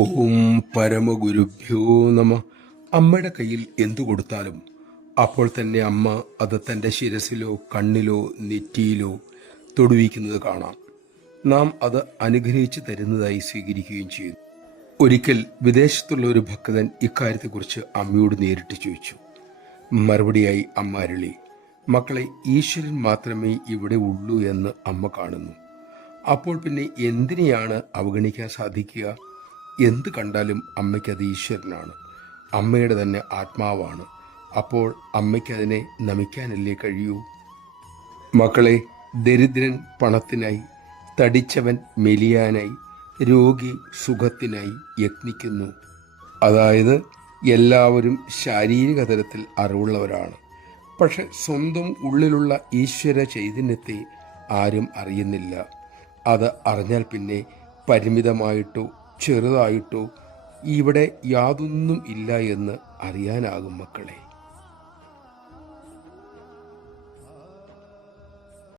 ഓം പരമഗുരുഭ്യോ നമ. അമ്മയുടെ കയ്യിൽ എന്തു കൊടുത്താലും അപ്പോൾ തന്നെ അമ്മ അത് തൻ്റെ ശിരസിലോ കണ്ണിലോ നെറ്റിയിലോ തൊടുവിക്കുന്നത് കാണാം. നാം അത് അനുഗ്രഹിച്ചു തരുന്നതായി സ്വീകരിക്കുകയും ചെയ്യുന്നു. ഒരിക്കൽ വിദേശത്തുള്ള ഒരു ഭക്തൻ ഇക്കാര്യത്തെക്കുറിച്ച് അമ്മയോട് നേരിട്ട് ചോദിച്ചു. മറുപടിയായി അമ്മ അരുളി, മക്കളെ, ഈശ്വരൻ മാത്രമേ ഇവിടെ ഉള്ളൂ എന്ന് അമ്മ കാണുന്നു. അപ്പോൾ പിന്നെ എന്തിനെയാണ് അവഗണിക്കാൻ സാധിക്കുക? എന്ത് കണ്ടാലും അമ്മയ്ക്കത് ഈശ്വരനാണ്, അമ്മയുടെ തന്നെ ആത്മാവാണ്. അപ്പോൾ അമ്മയ്ക്കതിനെ നമിക്കാനല്ലേ കഴിയൂ? മക്കളെ, ദരിദ്രൻ പണത്തിനായി, തടിച്ചവൻ മെലിയാനായി, രോഗി സുഖത്തിനായി യത്നിക്കുന്നു. അതായത് എല്ലാവരും ശാരീരിക തലത്തിൽ അറിവുള്ളവരാണ്, പക്ഷെ സ്വന്തം ഉള്ളിലുള്ള ഈശ്വര ചൈതന്യത്തെ ആരും അറിയുന്നില്ല. അത് അറിഞ്ഞാൽ പിന്നെ പരിമിതമായിട്ടോ ചെറുതായിട്ടോ ഇവിടെ യാതൊന്നും ഇല്ല എന്ന് അറിയാനാകും മക്കളെ.